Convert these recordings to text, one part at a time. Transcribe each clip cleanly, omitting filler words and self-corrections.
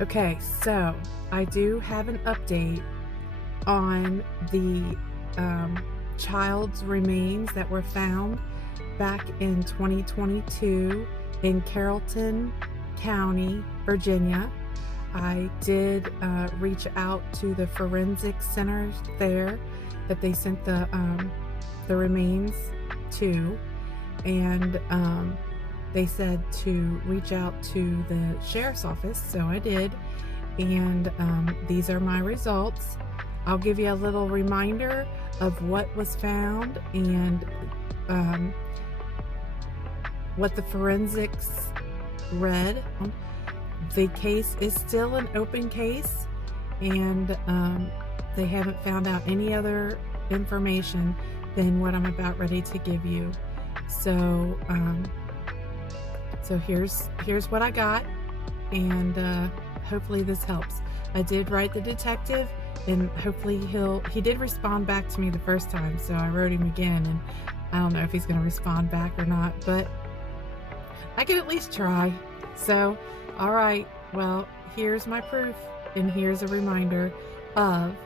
Okay, so I do have an update on the child's remains that were found back in 2022 in Carroll County, Virginia. I did reach out to the forensic center there that they sent the remains to, and they said to reach out to the sheriff's office, so I did, and these are my results. I'll give you a little reminder of what was found and what the forensics read. The case is still an open case, and they haven't found out any other information than what I'm about ready to give you. So here's what I got, and hopefully this helps. I did write the detective, and hopefully he did respond back to me the first time, so I wrote him again, and I don't know if he's going to respond back or not, but I can at least try. So, all right, well, here's my proof, and here's a reminder of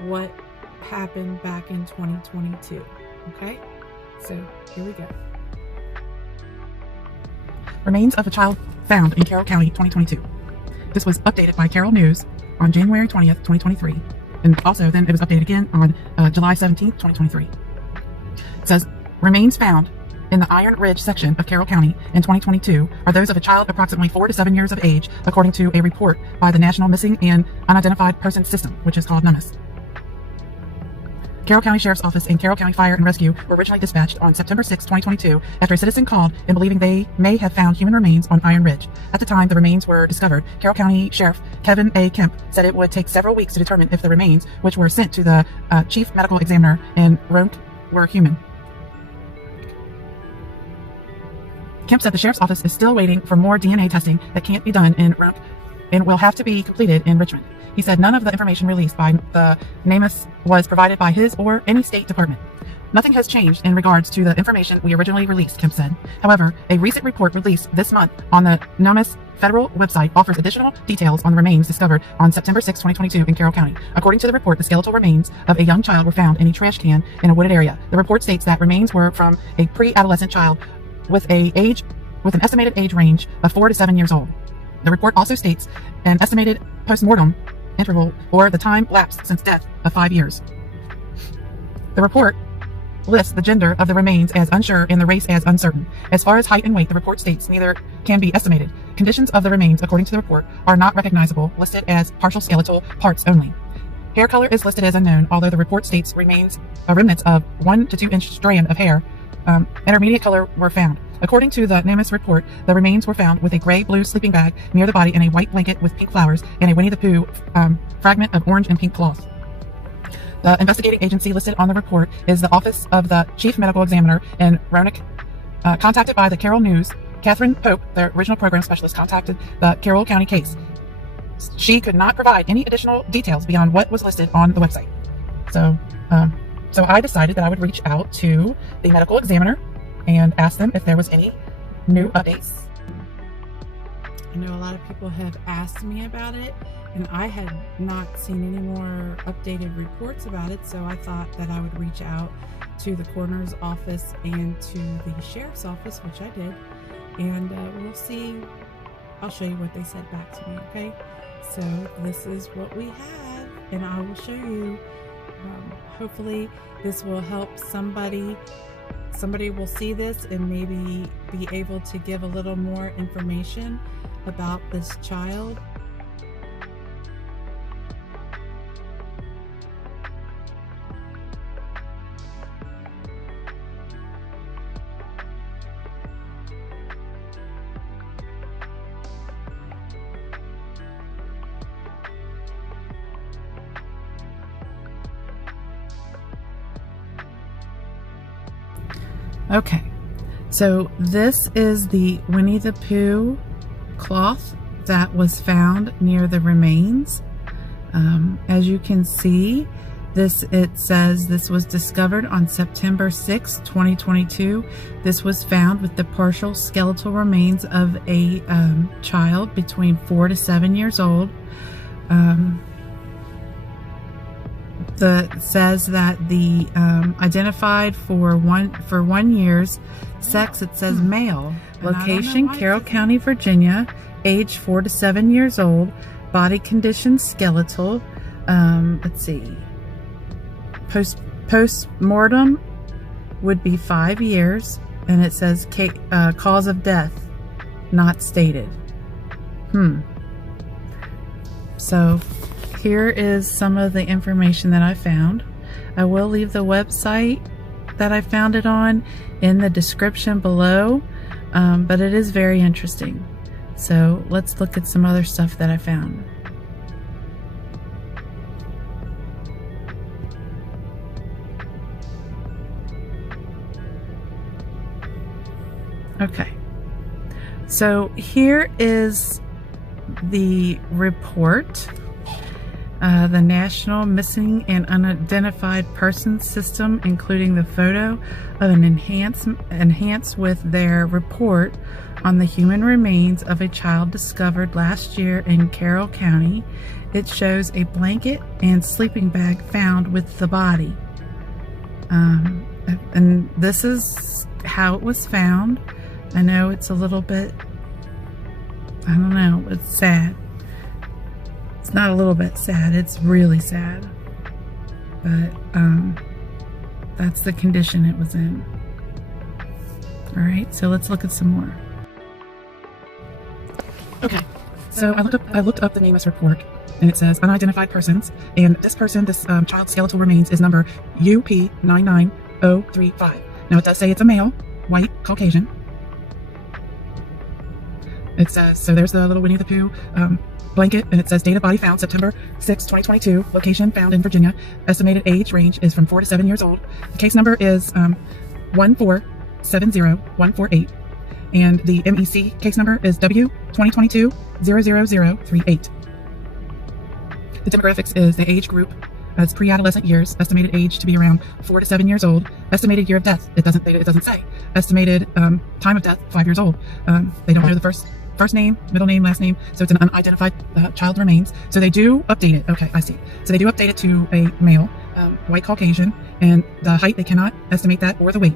what happened back in 2022. Okay, so here we go. Remains of a child found in Carroll County, 2022. This was updated by Carroll News on January 20th, 2023. And also then it was updated again on July 17th, 2023. It says, remains found in the Iron Ridge section of Carroll County in 2022 are those of a child approximately 4 to 7 years of age, according to a report by the National Missing and Unidentified Persons System, which is called NamUs. Carroll County Sheriff's Office and Carroll County Fire and Rescue were originally dispatched on September 6, 2022, after a citizen called in believing they may have found human remains on Iron Ridge. At the time the remains were discovered, Carroll County Sheriff Kevin A. Kemp said it would take several weeks to determine if the remains, which were sent to the Chief Medical Examiner in Roanoke, were human. Kemp said the Sheriff's Office is still waiting for more DNA testing that can't be done in Roanoke and will have to be completed in Richmond. He said none of the information released by the NamUs was provided by his or any state department. Nothing has changed in regards to the information we originally released, Kemp said. However, a recent report released this month on the NamUs federal website offers additional details on the remains discovered on September 6, 2022 in Carroll County. According to the report, the skeletal remains of a young child were found in a trash can in a wooded area. The report states that remains were from a pre-adolescent child with an estimated age range of 4 to 7 years old. The report also states an estimated post-mortem interval, or the time lapsed since death, of 5 years. The report lists the gender of the remains as unsure and the race as uncertain. As far as height and weight, the report states neither can be estimated. Conditions of the remains, according to the report, are not recognizable, listed as partial skeletal parts only. Hair color is listed as unknown, although the report states remnants of 1 to 2 inch strand of hair, intermediate color, were found. According to the NamUs report, the remains were found with a gray-blue sleeping bag near the body and a white blanket with pink flowers and a Winnie the Pooh fragment of orange and pink cloth. The investigating agency listed on the report is the Office of the Chief Medical Examiner in Roanoke. Contacted by the Carroll News, Catherine Pope, the original program specialist, contacted the Carroll County case. She could not provide any additional details beyond what was listed on the website. So I decided that I would reach out to the medical examiner and ask them if there was any new updates. I know a lot of people have asked me about it, and I had not seen any more updated reports about it, so I thought that I would reach out to the coroner's office and to the sheriff's office, which I did, and we'll see. I'll show you what they said back to me, okay? So this is what we have, and I will show you. Hopefully this will help somebody. Somebody will see this and maybe be able to give a little more information about this child. Okay, so this is the Winnie the Pooh cloth that was found near the remains. As you can see, It says this was discovered on September 6, 2022. This was found with the partial skeletal remains of a child between 4 to 7 years old. Says that the identified for 1 year's sex. It says male. Location: Carroll County, Virginia. Age 4 to 7 years old. Body condition: skeletal. Let's see. Post-mortem would be 5 years, and it says cause of death not stated. So here is some of the information that I found. I will leave the website that I found it on in the description below, but it is very interesting. So let's look at some other stuff that I found. Okay, so here is the report. The National Missing and Unidentified Persons System, including the photo of an enhanced with their report on the human remains of a child discovered last year in Carroll County. It shows a blanket and sleeping bag found with the body. And this is how it was found. I know it's a little bit, I don't know, it's sad. It's not a little bit sad, it's really sad. But that's the condition it was in. Alright, so let's look at some more. Okay, so I looked up the NamUs report, and it says unidentified persons, and this child's skeletal remains is number UP99035. Now it does say it's a male, white, Caucasian. It says, so there's the little Winnie the Pooh blanket, and it says date of body found September 6, 2022, location found in Virginia, estimated age range is from 4 to 7 years old. The case number is 1470148, and the MEC case number is W2022-00038. The demographics is the age group as pre-adolescent years, estimated age to be around 4 to 7 years old, estimated year of death, it doesn't say, estimated time of death, 5 years old. They don't know the first name, middle name, last name, so it's an unidentified child remains. So they do update it. Okay, I see. So they do update it to a male, white Caucasian, and the height, they cannot estimate that, or the weight.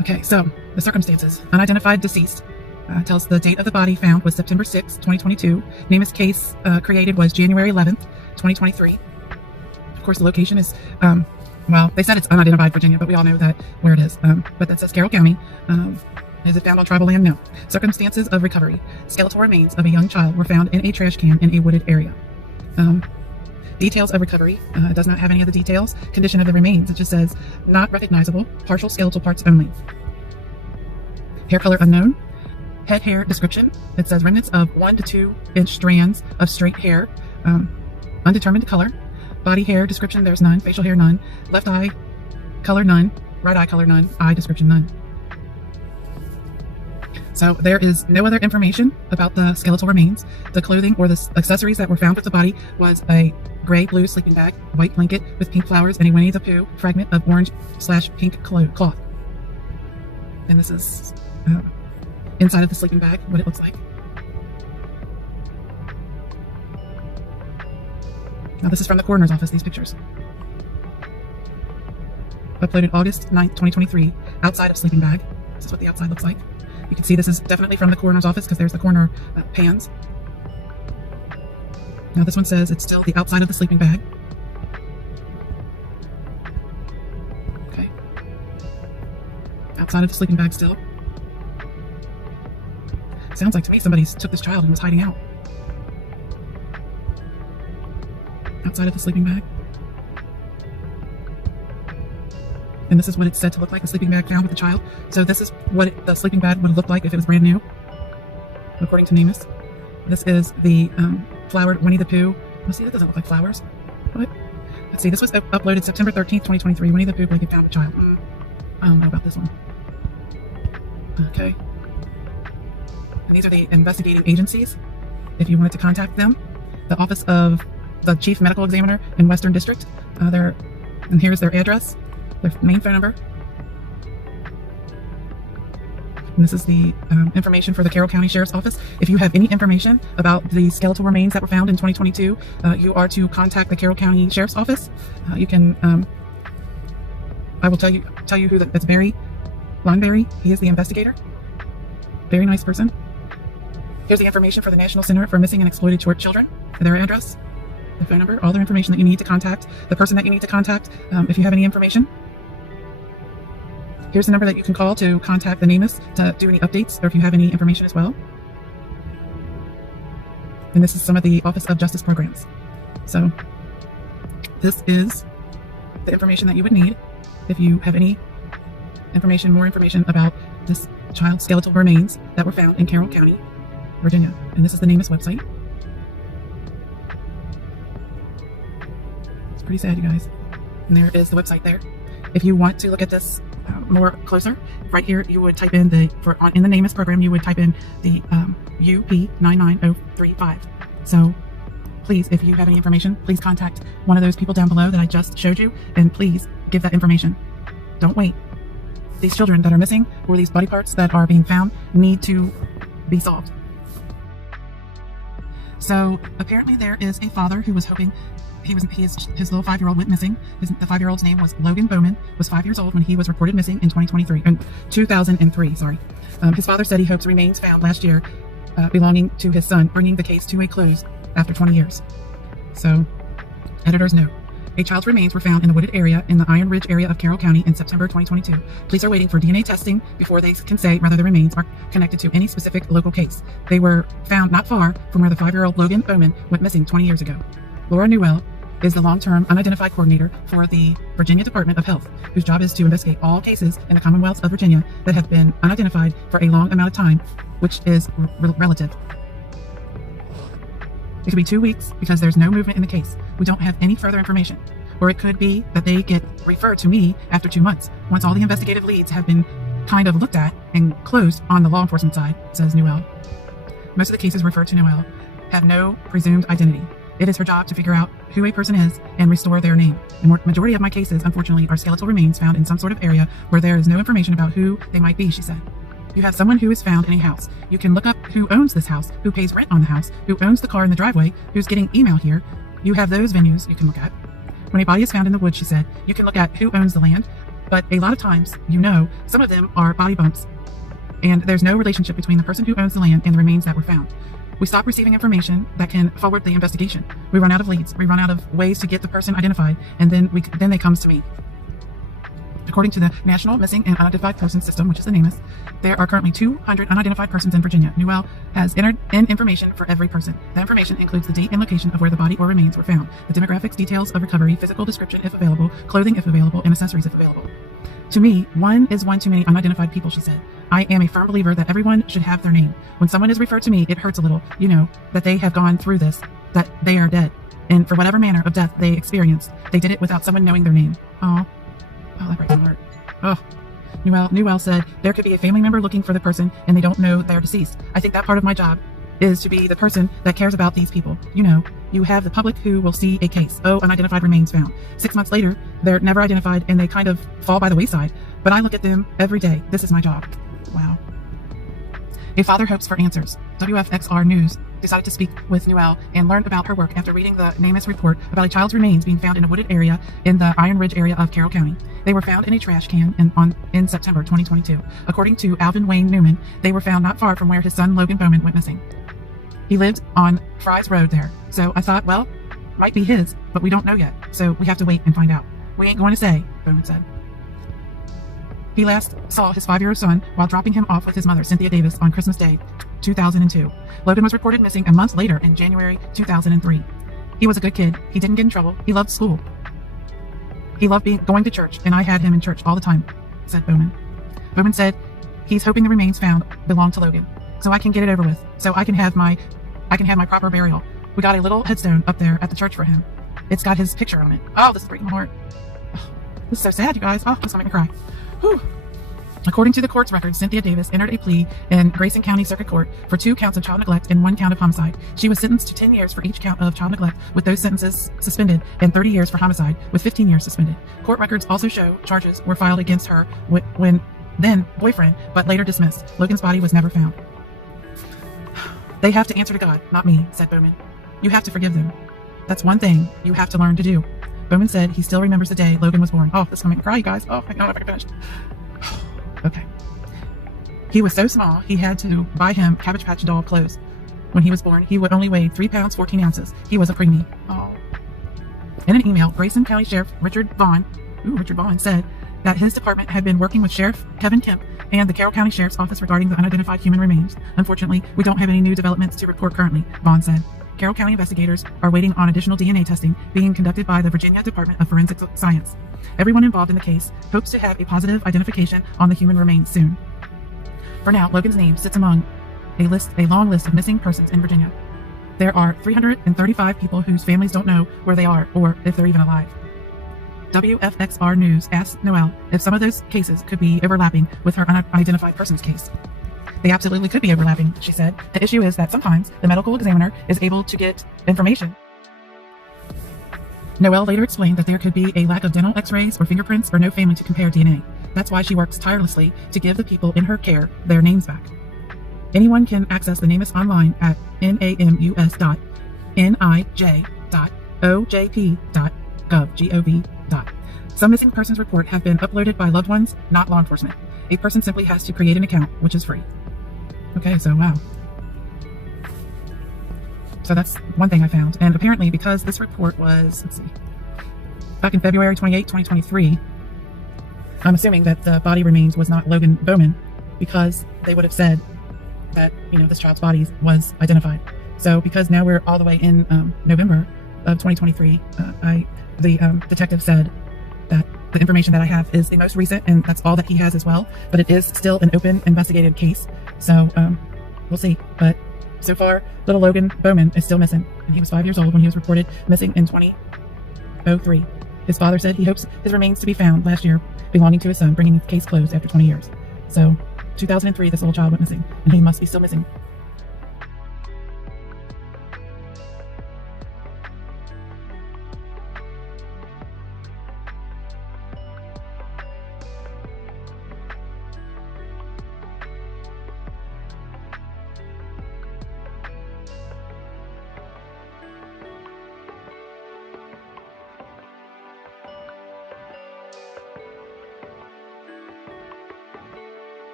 Okay, so the circumstances. Unidentified deceased tells the date of the body found was September 6, 2022. NamUs case created was January 11th, 2023. Of course, the location is, well, they said it's unidentified Virginia, but we all know that where it is. But that says Carroll County. Is it found on tribal land? No. Circumstances of recovery. Skeletal remains of a young child were found in a trash can in a wooded area. Details of recovery. It does not have any of the details. Condition of the remains. It just says not recognizable. Partial skeletal parts only. Hair color unknown. Head hair description. It says remnants of 1 to 2 inch strands of straight hair. Undetermined color. Body hair description. There's none. Facial hair none. Left eye color none. Right eye color none. Eye description none. So there is no other information about the skeletal remains. The clothing or the accessories that were found with the body was a gray blue sleeping bag, white blanket with pink flowers, and a Winnie the Pooh fragment of orange/pink cloth. And this is inside of the sleeping bag, what it looks like. Now this is from the coroner's office, these pictures. Uploaded August 9th, 2023, outside of sleeping bag. This is what the outside looks like. You can see this is definitely from the coroner's office because there's the coroner pans. Now this one says it's still the outside of the sleeping bag. Okay. Outside of the sleeping bag still. Sounds like to me somebody took this child and was hiding out. Outside of the sleeping bag. And this is what it's said to look like, the sleeping bag found with the child. So this is what the sleeping bag would have looked like if it was brand new, according to NamUs. This is the flowered Winnie the Pooh. Let's see, that doesn't look like flowers. What? Let's see, this was uploaded September 13th, 2023. Winnie the Pooh blanket found with child. I don't know about this one. Okay. And these are the investigating agencies. If you wanted to contact them, the Office of the Chief Medical Examiner in Western District, And here's their address, their main phone number. And this is the information for the Carroll County Sheriff's Office. If you have any information about the skeletal remains that were found in 2022, you are to contact the Carroll County Sheriff's Office. You can, I will tell you who that's Barry Longberry. He is the investigator. Very nice person. Here's the information for the National Center for Missing and Exploited Children. Their address, the phone number, all the information that you need to contact the person that you need to contact if you have any information. Here's the number that you can call to contact the NamUs to do any updates or if you have any information as well. And this is some of the Office of Justice programs. So this is the information that you would need if you have any information, more information about this child's skeletal remains that were found in Carroll County, Virginia. And this is the NamUs website. It's pretty sad, you guys. And there is the website there. If you want to look at this more closer, right here you would type in in the NamUs program, you would type in the UP99035. So please, if you have any information, please contact one of those people down below that I just showed you, and please give that information. Don't wait. These children that are missing, or these body parts that are being found, need to be solved. So apparently there is a father who was hoping his little 5-year-old went missing. The 5-year-old's name was Logan Bowman, was 5 years old when he was reported missing in 2003, sorry. His father said he hopes remains found last year belonging to his son, bringing the case to a close after 20 years. So, editor's note. A child's remains were found in a wooded area in the Iron Ridge area of Carroll County in September 2022. Police are waiting for DNA testing before they can say whether the remains are connected to any specific local case. They were found not far from where the 5-year-old Logan Bowman went missing 20 years ago. Laura Newell is the long-term unidentified coordinator for the Virginia Department of Health, whose job is to investigate all cases in the Commonwealth of Virginia that have been unidentified for a long amount of time, which is relative. It could be 2 weeks because there's no movement in the case. We don't have any further information. Or it could be that they get referred to me after 2 months, once all the investigative leads have been kind of looked at and closed on the law enforcement side, says Newell. Most of the cases referred to Newell have no presumed identity. It is her job to figure out who a person is and restore their name. The majority of my cases, unfortunately, are skeletal remains found in some sort of area where there is no information about who they might be, she said. You have someone who is found in a house. You can look up who owns this house, who pays rent on the house, who owns the car in the driveway, who's getting email here. You have those venues you can look at. When a body is found in the woods, she said, you can look at who owns the land, but a lot of times, some of them are body bumps, and there's no relationship between the person who owns the land and the remains that were found. We stop receiving information that can forward the investigation. We run out of leads. We run out of ways to get the person identified, and then they comes to me. According to the National Missing and Unidentified Persons System, which is the NamUs, there are currently 200 unidentified persons in Virginia. Newell has entered in information for every person. That information includes the date and location of where the body or remains were found, the demographics, details of recovery, physical description if available, clothing if available, and accessories if available. To me, one is one too many unidentified people, she said. I am a firm believer that everyone should have their name. When someone is referred to me, it hurts a little, that they have gone through this, that they are dead. And for whatever manner of death they experienced, they did it without someone knowing their name. Oh, that breaks my heart. Oh. Newell said there could be a family member looking for the person and they don't know they're deceased. I think that part of my job is to be the person that cares about these people. You have the public who will see a case. Oh, unidentified remains found. 6 months later, they're never identified and they kind of fall by the wayside. But I look at them every day. This is my job. Wow. A father hopes for answers. WFXR News decided to speak with Newell and learn about her work after reading the NamUs report about a child's remains being found in a wooded area in the Iron Ridge area of Carroll County. They were found in a trash can in September 2022. According to Alvin Wayne Newman, they were found not far from where his son Logan Bowman went missing. He lived on Fry's Road there. So I thought, well, might be his, but we don't know yet. So we have to wait and find out. We ain't going to say, Bowman said. He last saw his 5-year-old son while dropping him off with his mother, Cynthia Davis, on Christmas Day, 2002. Logan was reported missing a month later in January 2003. He was a good kid. He didn't get in trouble. He loved school. He loved going to church, and I had him in church all the time, said Bowman. Bowman said he's hoping the remains found belong to Logan, so I can get it over with, so I can have my proper burial. We got a little headstone up there at the church for him. It's got his picture on it. Oh, this is breaking my heart. Oh, this is so sad, you guys. Oh, this is gonna make me cry. Whew. According to the court's records, Cynthia Davis entered a plea in Grayson County Circuit Court for 2 counts of child neglect and 1 count of homicide. She was sentenced to 10 years for each count of child neglect, with those sentences suspended, and 30 years for homicide, with 15 years suspended. Court records also show charges were filed against her when then boyfriend, but later dismissed. Logan's body was never found. They have to answer to God, not me, said Bowman. You have to forgive them. That's one thing you have to learn to do. Bowman said he still remembers the day Logan was born. Oh, this is going to make me cry, you guys. Oh my God, if I can finish. Okay. He was so small, he had to buy him Cabbage Patch doll clothes. When he was born, he would only weigh 3 pounds, 14 ounces. He was a preemie. Oh. In an email, Grayson County Sheriff Richard Vaughn said that his department had been working with Sheriff Kevin Kemp and the Carroll County Sheriff's Office regarding the unidentified human remains. Unfortunately, we don't have any new developments to report currently, Vaughn said. Carroll County investigators are waiting on additional DNA testing being conducted by the Virginia Department of Forensic Science. Everyone involved in the case hopes to have a positive identification on the human remains soon. For now, Logan's name sits among a long list of missing persons in Virginia. There are 335 people whose families don't know where they are or if they're even alive. WFXR News asked Noel if some of those cases could be overlapping with her unidentified persons case. They absolutely could be overlapping, she said. The issue is that sometimes the medical examiner is able to get information. Noel later explained that there could be a lack of dental x-rays or fingerprints or no family to compare DNA. That's why she works tirelessly to give the people in her care their names back. Anyone can access the NamUs online at namus.nij.ojp.gov. Some missing persons report have been uploaded by loved ones, not law enforcement. A person simply has to create an account, which is free. Okay, so wow. So that's one thing I found. And apparently, because this report was, let's see, back in February 28, 2023, I'm assuming that the body remains was not Logan Bowman, because they would have said that, this child's body was identified. So because now we're all the way in November of 2023, the detective said that the information that I have is the most recent, and that's all that he has as well. But it is still an open investigated case. So we'll see. But so far, little Logan Bowman is still missing, and he was 5 years old when he was reported missing in 2003. His father said he hopes his remains to be found last year, belonging to his son, bringing the case closed after 20 years. So 2003, this little child went missing, and he must be still missing.